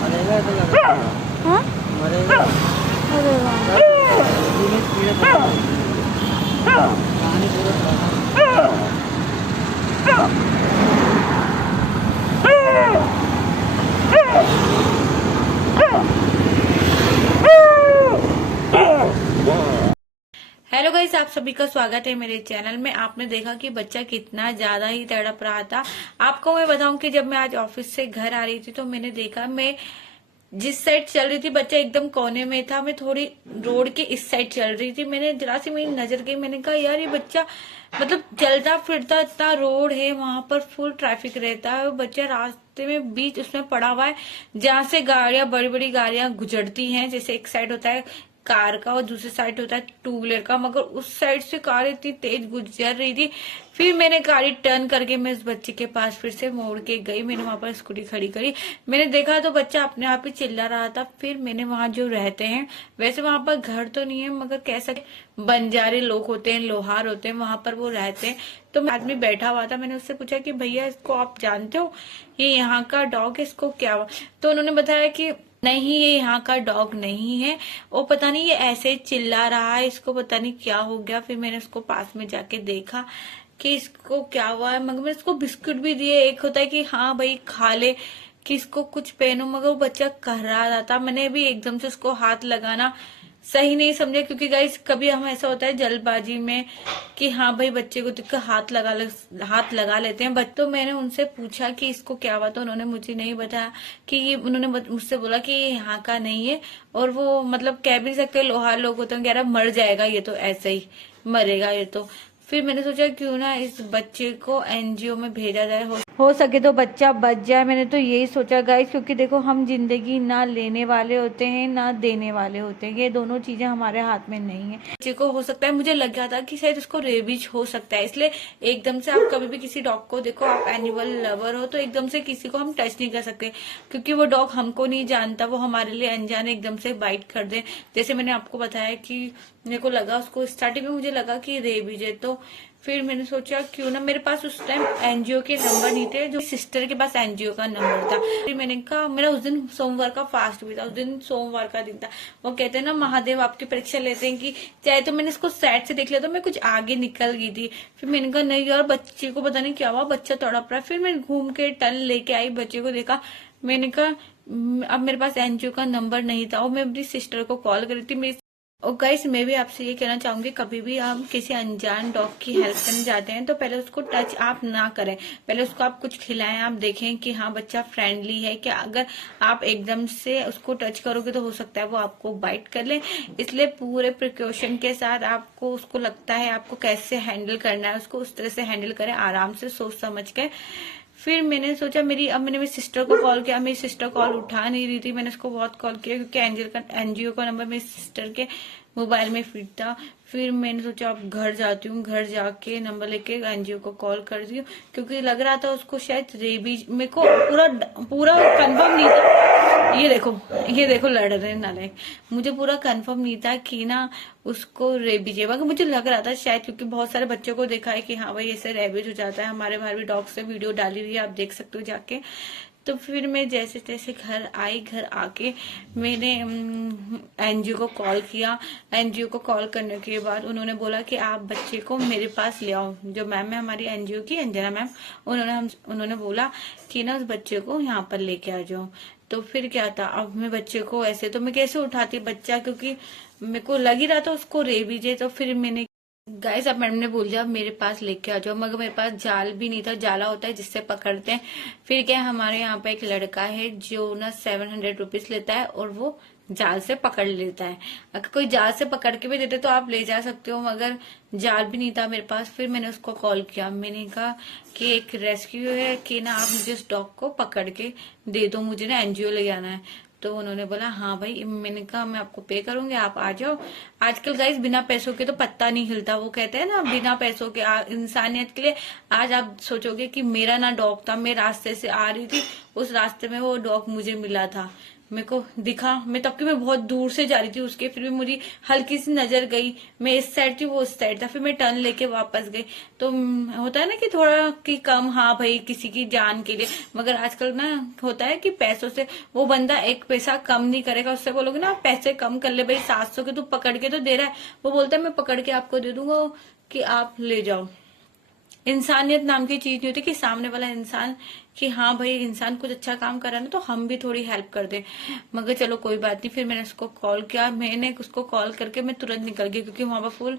मरेगा तो लग रहा है। हाँ? मरेगा। अरे वाह। कहानी पूरा हेलो गाइस, आप सभी का स्वागत है मेरे चैनल में। आपने देखा कि बच्चा कितना ज्यादा ही तड़प रहा था। आपको मैं बताऊं कि जब मैं आज ऑफिस से घर आ रही थी तो मैंने देखा, मैं जिस साइड चल रही थी बच्चा एकदम कोने में था, मैं थोड़ी रोड के इस साइड चल रही थी। मैंने जरा सी मेरी नजर गई, मैंने कहा यार ये बच्चा मतलब चलता फिरता, इतना रोड है वहां पर फुल ट्रैफिक रहता है, बच्चा रास्ते में बीच उसमें पड़ा हुआ है जहां से गाड़ियां, बड़ी बड़ी गाड़ियां गुजरती हैं। जैसे एक साइड होता है कार का और दूसरी साइड होता है टू व्हीलर का, मगर उस साइड से कार इतनी तेज गुजर रही थी। फिर मैंने गाड़ी टर्न करके मैं उस बच्चे के पास फिर से मोड़ के गई। मैंने वहां पर स्कूटी खड़ी करी, मैंने देखा तो बच्चा अपने आप ही चिल्ला रहा था। फिर मैंने वहां जो रहते हैं, वैसे वहां पर घर तो नहीं है मगर कह सकते बंजारे लोग होते हैं, लोहार होते हैं, वहां पर वो रहते हैं। तो आदमी बैठा हुआ था, मैंने उससे पूछा कि भैया इसको आप जानते हो, ये यहाँ का डॉग है, इसको क्या हुआ? तो उन्होंने बताया कि नहीं, ये यहाँ का डॉग नहीं है, वो पता नहीं ये ऐसे चिल्ला रहा है, इसको पता नहीं क्या हो गया। फिर मैंने उसको पास में जाके देखा कि इसको क्या हुआ है, मगर मैंने इसको बिस्कुट भी दिए। एक होता है कि हाँ भाई खा ले, कि इसको कुछ पहनो, मगर वो बच्चा कर रहा था। मैंने भी एकदम से उसको हाथ लगाना सही नहीं समझा, क्योंकि गाइस कभी हम ऐसा होता है जल्दबाजी में कि हाँ भाई बच्चे को देख हाथ लगा लेते हैं। तो मैंने उनसे पूछा कि इसको क्या हुआ, तो उन्होंने मुझे नहीं बताया कि ये, उन्होंने मुझसे बोला कि ये यहाँ का नहीं है, और वो मतलब कह भी नहीं सकते, लोहार लोग होते हैं, कह रहा मर जाएगा ये तो, ऐसे ही मरेगा ये तो। फिर मैंने सोचा क्यों ना इस बच्चे को एनजीओ में भेजा जाए, हो सके तो बच्चा बच जाए। मैंने तो यही सोचा गाइस, क्योंकि देखो हम जिंदगी ना लेने वाले होते हैं ना देने वाले होते हैं, ये दोनों चीजें हमारे हाथ में नहीं है। बच्चे को हो सकता है, मुझे लग गया था कि शायद उसको रेबीज हो सकता है, इसलिए एकदम से आप कभी भी किसी डॉग को देखो, आप एनिमल लवर हो तो एकदम से किसी को हम टच नहीं कर सकते, क्योंकि वो डॉग हमको नहीं जानता, वो हमारे लिए अनजान एकदम से बाइट कर दे। जैसे मैंने आपको बताया कि मेरे को लगा, उसको स्टार्टिंग में मुझे लगा कि रेबीज है, तो फिर मैंने सोचा क्यों ना, मेरे पास उस टाइम एनजीओ के नंबर नहीं थे, जो सिस्टर के पास एनजीओ का नंबर था। फिर मैंने कहा, मेरा उस दिन सोमवार का फास्ट भी था, उस दिन सोमवार का दिन था। वो कहते हैं ना महादेव आपकी परीक्षा लेते हैं, कि चाहे तो मैंने इसको साइड से देख लिया तो मैं कुछ आगे निकल गई थी। फिर मैंने कहा नहीं यार, बच्चे को पता नहीं क्या हुआ, बच्चा तड़प रहा है। फिर मैं घूम के टर्न लेके आई, बच्चे को देखा, मैंने कहा अब मेरे पास एनजीओ का नंबर नहीं था, और मैं अपनी सिस्टर को कॉल करी थी। मेरी और गाइस मैं भी आपसे ये कहना चाहूंगी, कभी भी हम किसी अनजान डॉग की हेल्प करने जाते हैं तो पहले उसको टच आप ना करें, पहले उसको आप कुछ खिलाएं, आप देखें कि हाँ बच्चा फ्रेंडली है क्या। अगर आप एकदम से उसको टच करोगे तो हो सकता है वो आपको बाइट कर ले, इसलिए पूरे प्रिकॉशन के साथ आपको, उसको लगता है आपको कैसे हैंडल करना है, उसको उस तरह से हैंडल करें, आराम से सोच समझ के। फिर मैंने सोचा अब मैंने मेरी सिस्टर को कॉल किया, मेरी सिस्टर कॉल उठा नहीं रही थी, मैंने उसको बहुत कॉल किया क्योंकि एनजीओ का नंबर मेरी सिस्टर के मोबाइल में फिट था। फिर मैंने सोचा अब घर जाती हूँ, घर जाके नंबर लेके एनजीओ को कॉल कर दी हूँ, क्योंकि लग रहा था उसको शायद रेबीज, मेरे को पूरा कंफर्म नहीं था। ये देखो लड़ रहे हैं नालायक, मुझे पूरा कंफर्म नहीं था कि ना उसको रेबीज है, मगर मुझे लग रहा था शायद, क्योंकि बहुत सारे बच्चों को देखा है कि हाँ भाई ऐसे रेबीज हो जाता है। हमारे बाहर भी डॉग से वीडियो डाली हुई है, आप देख सकते हो जाके। तो फिर मैं जैसे तैसे घर आई, घर आके मैंने एनजीओ को कॉल किया। एनजीओ को कॉल करने के बाद उन्होंने बोला कि आप बच्चे को मेरे पास ले आओ। जो मैम है हमारी एनजीओ की, अंजना मैम, उन्होंने बोला कि ना उस बच्चे को यहाँ पर लेके आ जाओ। तो फिर क्या था, अब मैं बच्चे को, ऐसे तो मैं कैसे उठाती बच्चा, क्योंकि मेरे को लग ही रहा था उसको रेबीज है। तो फिर मैंने गाइस, अब मैडम ने बोल दिया मेरे पास लेके आ जाओ, मगर मेरे पास जाल भी नहीं था। जाला होता है जिससे पकड़ते हैं। फिर क्या, हमारे यहाँ पे एक लड़का है जो ना 700 रुपीज लेता है और वो जाल से पकड़ लेता है। अगर कोई जाल से पकड़ के भी देते तो आप ले जा सकते हो, मगर जाल भी नहीं था मेरे पास। फिर मैंने उसको कॉल किया, मैंने कहा कि एक रेस्क्यू है कि ना आप मुझे उस डॉग को पकड़ के दे दो, मुझे ना एनजीओ ले जाना है। तो उन्होंने बोला हाँ भाई। मैंने कहा मैं आपको पे करूंगी, आप आ जाओ। आजकल गाइस बिना पैसों के तो पत्ता नहीं हिलता, वो कहते हैं ना बिना पैसों के इंसानियत के लिए। आज आप सोचोगे कि मेरा ना डॉग था, मैं रास्ते से आ रही थी, उस रास्ते में वो डॉग मुझे मिला था, मेरे को दिखा, मैं तब कि मैं बहुत दूर से जा रही थी उसके, फिर भी मुझे हल्की सी नजर गई, मैं इस साइड थी वो उस साइड था, फिर मैं टर्न लेके वापस गई। तो होता है ना कि थोड़ा कि कम, हाँ भाई किसी की जान के लिए, मगर आजकल ना होता है कि पैसों से वो बंदा एक पैसा कम नहीं करेगा। उससे बोलोगे ना पैसे कम कर ले भाई, 700 के तू पकड़ के तो दे रहा है, वो बोलता है मैं पकड़ के आपको दे दूंगा कि आप ले जाओ। इंसानियत नाम की चीज नहीं होती कि सामने वाला इंसान कि हाँ भाई इंसान कुछ अच्छा काम कर रहा है ना तो हम भी थोड़ी हेल्प कर दे। मगर चलो कोई बात नहीं, फिर मैंने उसको कॉल किया, मैंने उसको कॉल करके मैं तुरंत निकल गई क्योंकि वहां पर फुल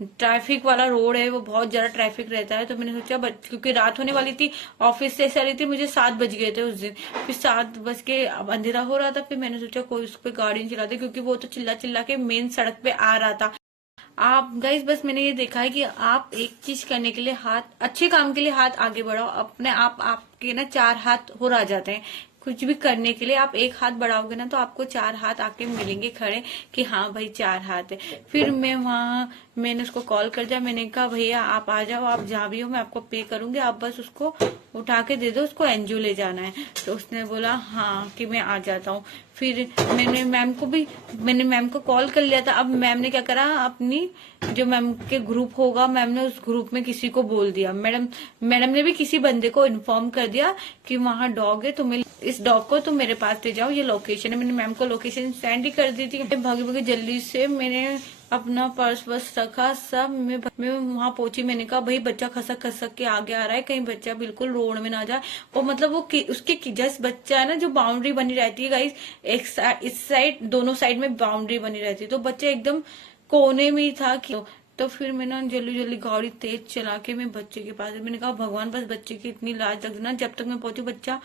ट्रैफिक वाला रोड है, वो बहुत ज्यादा ट्रैफिक रहता है। तो मैंने सोचा क्योंकि रात होने वाली थी, ऑफिस से ऐसा रही थी, मुझे 7 बज गए थे उस दिन, फिर 7 बज के अब अंधेरा हो रहा था, फिर मैंने सोचा कोई उस पर गाड़ी नहीं चलाते क्योंकि वो तो चिल्ला चिल्ला के मेन सड़क पे आ रहा था। आप गाइस बस मैंने ये देखा है कि आप एक चीज करने के लिए हाथ, अच्छे काम के लिए हाथ आगे बढ़ाओ, अपने आप आपके ना 4 हाथ हो आ जाते हैं। कुछ भी करने के लिए आप एक हाथ बढ़ाओगे ना तो आपको 4 हाथ आके मिलेंगे खड़े कि हाँ भाई 4 हाथ है। फिर मैंने उसको कॉल कर दिया, मैंने कहा भैया आप आ जाओ, आप जहाँ भी हो मैं आपको पे करूंगी, आप बस उसको उठा के दे दो, उसको एनजीओ ले जाना है। तो उसने बोला हाँ कि मैं आ जाता हूँ। फिर मैंने मैम को कॉल कर लिया था। अब मैम ने क्या करा, अपनी जो मैम के ग्रुप होगा, मैम ने उस ग्रुप में किसी को बोल दिया, मैडम ने भी किसी बंदे को इन्फॉर्म कर दिया कि वहाँ डॉग है, तुम्हें इस डॉग को तुम मेरे पास ले जाओ, ये लोकेशन है। मैंने मैम को लोकेशन सेंड ही कर दी थी। भागी भागी जल्दी से मैंने अपना पर्स बस रखा सब, मैं वहां पहुंची। मैंने कहा भाई बच्चा खसक खसक के आगे आ रहा है, कहीं बच्चा बिल्कुल रोड में ना जाए। और मतलब वो उसके जस्ट बच्चा है ना, जो बाउंड्री बनी रहती है गाइस, इस साइड दोनों साइड में बाउंड्री बनी रहती है, तो बच्चा एकदम कोने में ही था कि तो फिर मैंने जल्दी जल्दी गाड़ी तेज चला के मैं बच्चे के पास, मैंने कहा भगवान बस बच्चे की इतनी लाज रख देना, जब तक मैं पहुंची बच्चा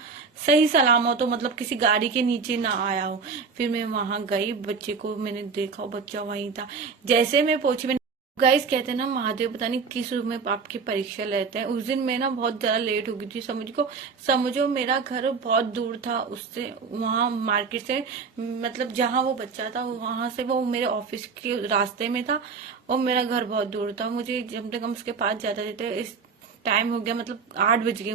सही सलाम हो, तो मतलब किसी गाड़ी के नीचे ना आया हो। फिर मैं वहां गई, बच्चे को मैंने देखा, बच्चा वहीं था। जैसे मैं पहुंची, गाइस कहते हैं ना महादेव पता नहीं किस रूप में आपकी परीक्षा लेते हैं। उस दिन मैं ना बहुत ज्यादा लेट हो गई थी, समझो मेरा घर बहुत दूर था उससे, वहां मार्केट से, मतलब जहां वो बच्चा था वहां से वो मेरे ऑफिस के रास्ते में था, और मेरा घर बहुत दूर था। मुझे जब तक हम उसके पास जाते थे इस टाइम हो गया, मतलब 8 बज गए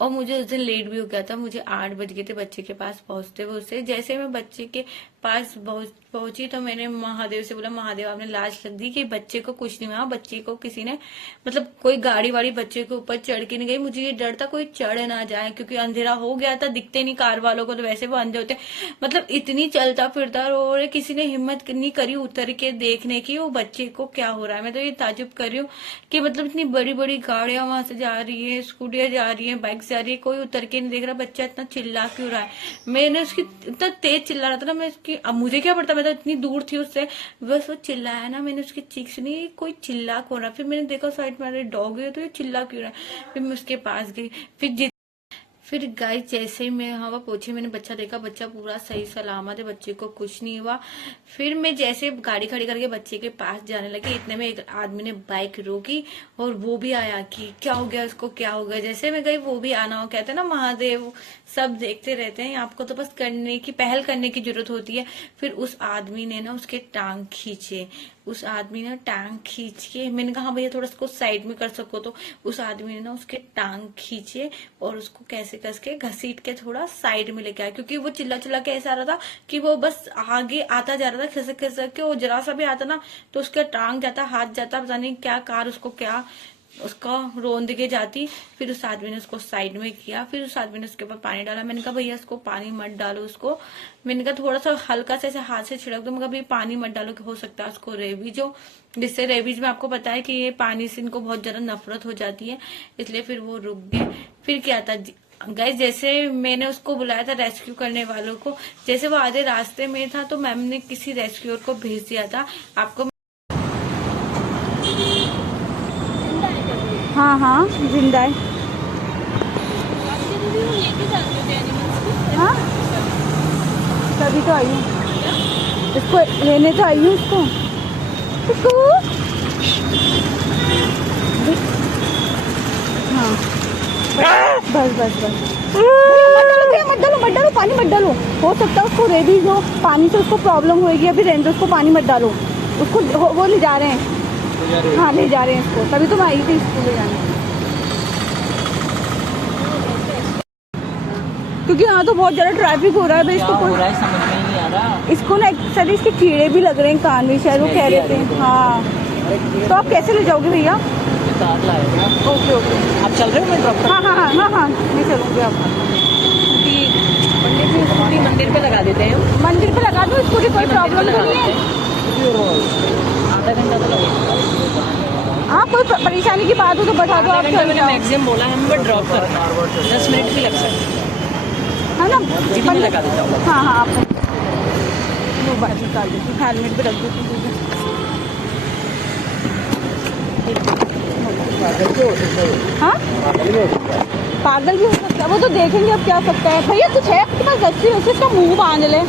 और मुझे उस दिन लेट भी हो गया था, मुझे 8 बज गए थे बच्चे के पास पहुंचते हुए। उससे जैसे मैं बच्चे के पास पहुंची तो मैंने महादेव से बोला, महादेव आपने लाज रख दी कि बच्चे को कुछ नहीं हुआ, बच्चे को किसी ने मतलब कोई गाड़ी वाड़ी बच्चे के ऊपर चढ़ के नहीं गई। मुझे ये डर था कोई चढ़ ना जाए क्योंकि अंधेरा हो गया था, दिखते नहीं कार वालों को, तो वैसे वो अंधे होते, मतलब इतनी चलता फिरता और किसी ने हिम्मत नहीं करी उतर के देखने की वो बच्चे को क्या हो रहा है। मैं तो ये ताजुब कर रही हूँ कि मतलब इतनी बड़ी बड़ी गाड़ियां वहां से जा रही है, स्कूटियां जा रही है, बाइक जा रही है, कोई उतर के नहीं देख रहा, बच्चा इतना चिल्ला क्यों रहा है। मैंने उसकी इतना तेज चिल्ला रहा था ना, मैं उसकी, अब मुझे क्या पड़ता, मैं तो इतनी दूर थी उससे, बस वो चिल्लाया ना, मैंने उसकी चीख सुनी कोई चिल्ला क्यों रहा। फिर मैंने देखा साइड में अरे डॉग है तो ये चिल्ला क्यों रहा है। फिर मैं उसके पास गई, फिर गाइस जैसे ही मैं वहां पहुंची, मैंने बच्चा देखा, बच्चा पूरा सही सलामत है, बच्चे को कुछ नहीं हुआ। फिर मैं जैसे गाड़ी खड़ी करके बच्चे के पास जाने लगी, इतने में एक आदमी ने बाइक रोकी और वो भी आया कि क्या हो गया उसको, क्या हो गया। जैसे मैं गई वो भी आना हो, कहते हैं ना महादेव सब देखते रहते हैं, आपको तो बस पहल करने की जरूरत होती है। फिर उस आदमी ने ना उसके टांग खींचे, उस आदमी ने टांग खींच के, मैंने कहा भैया थोड़ा उसको साइड में कर सको, तो उस आदमी ने ना उसके टांग खींचे और उसको कैसे कस के घसीट के थोड़ा साइड में लेके आया, क्योंकि वो चिल्ला चिल्ला के ऐसा रहा था कि वो बस आगे आता जा रहा था, खिसक खिसक के, वो जरा सा भी आता ना तो उसका टांग जाता, हाथ जाता, पता नहीं क्या कार उसको क्या उसका रोंद के जाती। फिर उस आदमी ने उसको साइड में किया, फिर उस आदमी ने उसके ऊपर पानी डाला। मैंने कहा भैया इसको पानी मत डालो, उसको मैंने कहा थोड़ा सा हल्का से ऐसे हाथ से छिड़क दो, मगर भैया पानी मत डालो, हो सकता है उसको रेबीज हो, जिससे रेबीज में आपको पता है कि ये पानी से इनको बहुत ज्यादा नफरत हो जाती है, इसलिए फिर वो रुक गए। फिर क्या था गाइस, जैसे मैंने उसको बुलाया था रेस्क्यू करने वालों को, जैसे वो आधे रास्ते में था तो मैम ने किसी रेस्क्यूअर को भेज दिया था। आपको हाँ हाँ जिंदा है। हाँ तभी तो आई हूँ, इसको लेने तो आई हूँ उसको। हाँ बस बस बस मत डालो पानी मत डालो, हो सकता है उसको रेबीज हो, पानी से उसको प्रॉब्लम होगी, अभी रहने दो उसको, पानी मत डालो उसको। वो ले जा रहे हैं, हाँ ले जा रहे हैं इसको, तभी तो मैं आई थी इसको ले जाने। क्योंकि यहाँ तो बहुत ज्यादा ट्रैफिक हो रहा है। भाई क्या इसको हो कोई- रहा है समझ में ही नहीं आ रहा। इसको ना सर इसके कीड़े भी लग रहे हैं कान में, शायद वो कह रहे थे। हाँ, तो आप कैसे ले जाओगे भैया? ये कार लाएगा। ओके ओके, आप चल रहे हो? मैं ड्रॉप कर हाँ हाँ हाँ हाँ हाँ, मैं चलूँगी। आप स्कूटी मंदिर पे लगा देते हैं। मंदिर पे लगा दो स्कूटी, कोई प्रॉब्लम तो नहीं है। आधा घंटा तो लगेगा। हाँ, कोई परेशानी की बात हो तो बता दो, आप चल मैंने जाओ, मैक्सिमम बोला है, हमें ड्रॉप करना 10 मिनट भी लग सकते है ना? हैं। मैं लगा देता हूँ। हाँ हाँ, आप मोबाइल निकाल देती हूँ, हेलमेट भी रख देती हूँ। हाँ, पागल भी हो सकता है वो, तो देखेंगे अब क्या सकता है। भैया कुछ है आपके पास रस्सी वैसे, इसका मुंह बांध ले।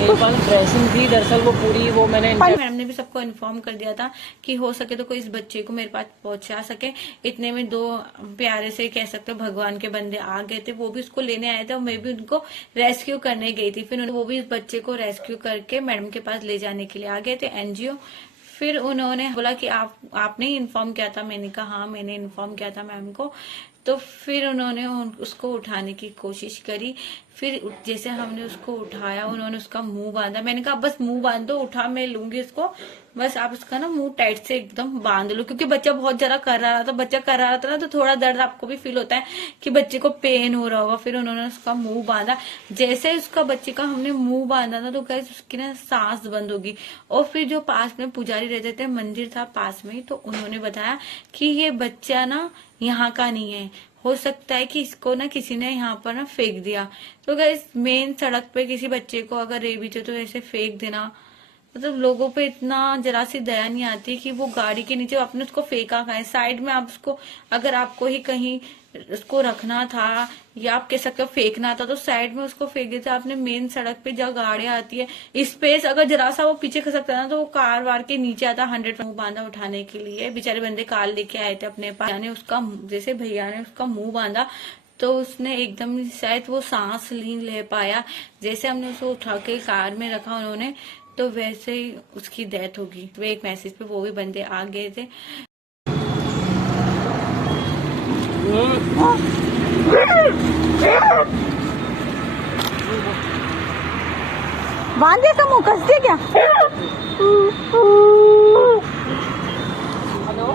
मेरे पास ड्रेसिंग थी दरअसल, वो पूरी वो मैंने मैडम ने भी सबको इन्फॉर्म कर दिया था कि हो सके तो कोई इस बच्चे को मेरे पास पहुंचा सके। इतने में 2 प्यारे से कह सकते हो भगवान के बंदे आ गए थे, वो भी उसको लेने आए थे और मैं भी उनको रेस्क्यू करने गई थी। फिर वो भी इस बच्चे को रेस्क्यू करके मैडम के पास ले जाने के लिए आ गए थे, एनजीओ। फिर उन्होंने बोला कि आपने ही इन्फॉर्म किया था। मैंने कहा हाँ, मैंने इन्फॉर्म किया था मैम को। तो फिर उन्होंने उसको उठाने की कोशिश करी। फिर जैसे हमने उसको उठाया, उन्होंने उसका मुंह बांधा। मैंने कहा बस मुंह बांध दो, उठा मैं लूंगी इसको, बस आप उसका ना मुंह टाइट से एकदम बांध लो, क्योंकि बच्चा बहुत ज्यादा कर रहा था। बच्चा कर रहा था ना, तो थोड़ा दर्द आपको भी फील होता है कि बच्चे को पेन हो रहा होगा। फिर उन्होंने उसका मुंह बांधा। जैसे उसका बच्चे का हमने मुंह बांधा था, तो गाइस उसकी ना सांस बंद होगी। और फिर जो पास में पुजारी रहते थे, मंदिर था पास में, तो उन्होंने बताया कि ये बच्चा ना यहाँ का नहीं है, हो सकता है कि इसको ना किसी ने यहाँ पर ना फेंक दिया। तो गाइस मेन सड़क पे किसी बच्चे को अगर रेबीज है तो ऐसे फेंक देना, मतलब लोगों पे इतना जरा सी दया नहीं आती कि वो गाड़ी के नीचे आपने उसको फेंका कहाँ है। साइड में आप उसको, अगर आपको ही कहीं उसको रखना था या आप कह सकते हो फेंकना था, तो साइड में उसको फेंक देते। आपने मेन सड़क पे जहाँ गाड़ियां आती है, स्पेस अगर जरा सा वो पीछे खसकता ना, तो वो कार वार के नीचे आता। 100 मुंह बांधा उठाने के लिए बेचारे बंदे कार लेके आए थे अपने पास। ने उसका जैसे भैया ने उसका मुंह बांधा, तो उसने एकदम शायद वो सांस नहीं ले पाया। जैसे हमने उसको उठा के कार में रखा उन्होंने, तो वैसे ही उसकी डेथ होगी। तो एक मैसेज पे वो भी बंदे आ गए थे। बांध दिया इसका मुंह, कस दिया क्या? हेलो,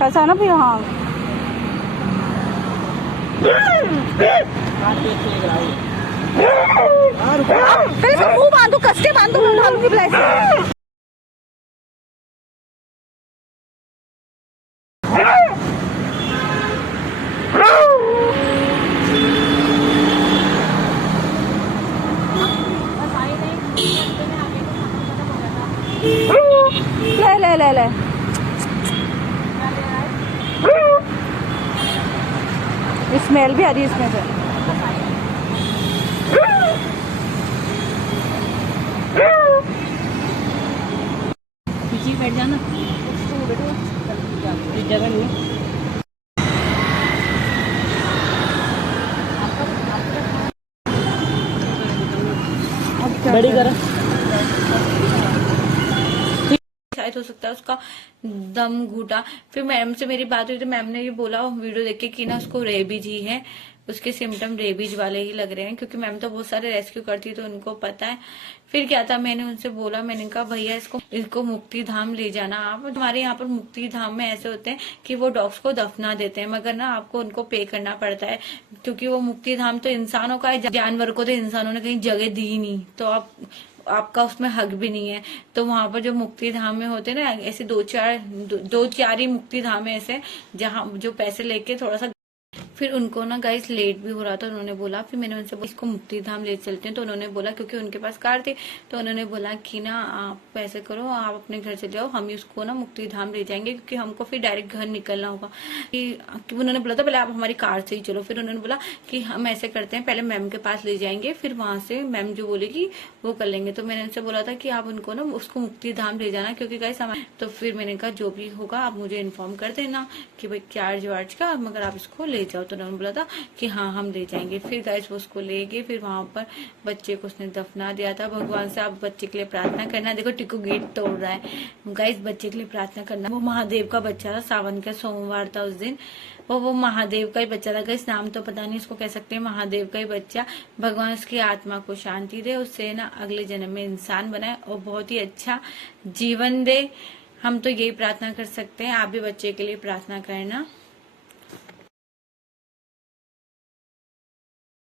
कसा ना भैया? हाँ, पहले इसका मुंह बांधो, कस के बांधो, मैं उठा लूंगी ब्लैक से। ले ले ले ले, स्मेल भी आ रही है इसमें से। पीछे बैठ जाना, जगह नहीं। बड़ी कर शायद हो सकता है उसका दम घुटा। फिर मैम से मेरी बात हुई तो मैम ने ये बोला वीडियो देख के कि ना उसको रेबीज ही है, उसके सिम्टम रेबीज वाले ही लग रहे हैं, क्योंकि मैम तो बहुत सारे रेस्क्यू करती है तो उनको पता है। फिर क्या था, मैंने उनसे बोला, मैंने कहा भैया इसको मुक्ति धाम ले जाना आप। हमारे यहाँ पर मुक्ति धाम में ऐसे होते हैं कि वो डॉग्स को दफना देते हैं, मगर ना आपको उनको पे करना पड़ता है, क्योंकि वो मुक्ति धाम तो इंसानों का है, जानवर को तो इंसानों ने कहीं जगह दी नहीं, तो आपका उसमें हक भी नहीं है। तो वहां पर जो मुक्ति धाम में होते हैं ना, ऐसे दो चार ही मुक्ति धाम है ऐसे, जहाँ जो पैसे लेके थोड़ा सा। फिर उनको ना गाइस लेट भी हो रहा था, उन्होंने बोला, फिर मैंने उनसे बोला इसको मुक्ति धाम ले चलते हैं। तो उन्होंने बोला, क्योंकि उनके पास कार थी, तो उन्होंने बोला कि ना आप ऐसे करो, आप अपने घर चले जाओ, हम उसको ना मुक्ति धाम ले जाएंगे, क्योंकि हमको फिर डायरेक्ट घर निकलना होगा। कि उन्होंने बोला था पहले आप हमारी कार से ही चलो। फिर उन्होंने बोला कि हम ऐसे करते हैं, पहले मैम के पास ले जाएंगे, फिर वहां से मैम जो बोलेगी वो कर लेंगे। तो मैंने उनसे बोला था कि आप उनको ना उसको मुक्ति धाम ले जाना, क्योंकि गाइस तो फिर मैंने कहा जो भी होगा आप मुझे इन्फॉर्म कर देना कि भाई चार्ज वार्ज का, मगर आप इसको ले जाओ। तो उन्होंने बोला था कि हाँ हम ले जाएंगे। फिर गाइस वो उसको ले गए, फिर वहां पर बच्चे को उसने दफना दिया था। भगवान से आप बच्चे के लिए प्रार्थना करना। देखो टिकू गेट तोड़ रहा है। गाइस बच्चे के लिए प्रार्थना करना। वो महादेव का बच्चा था, सावन का सोमवार था उस दिन। वो महादेव का ही बच्चा था गाइस, नाम तो पता नहीं इसको कह सकते हैं, महादेव का ही बच्चा। भगवान उसकी आत्मा को शांति दे, उससे ना अगले जन्म में इंसान बनाए और बहुत ही अच्छा जीवन दे। हम तो यही प्रार्थना कर सकते हैं। आप भी बच्चे के लिए प्रार्थना करना।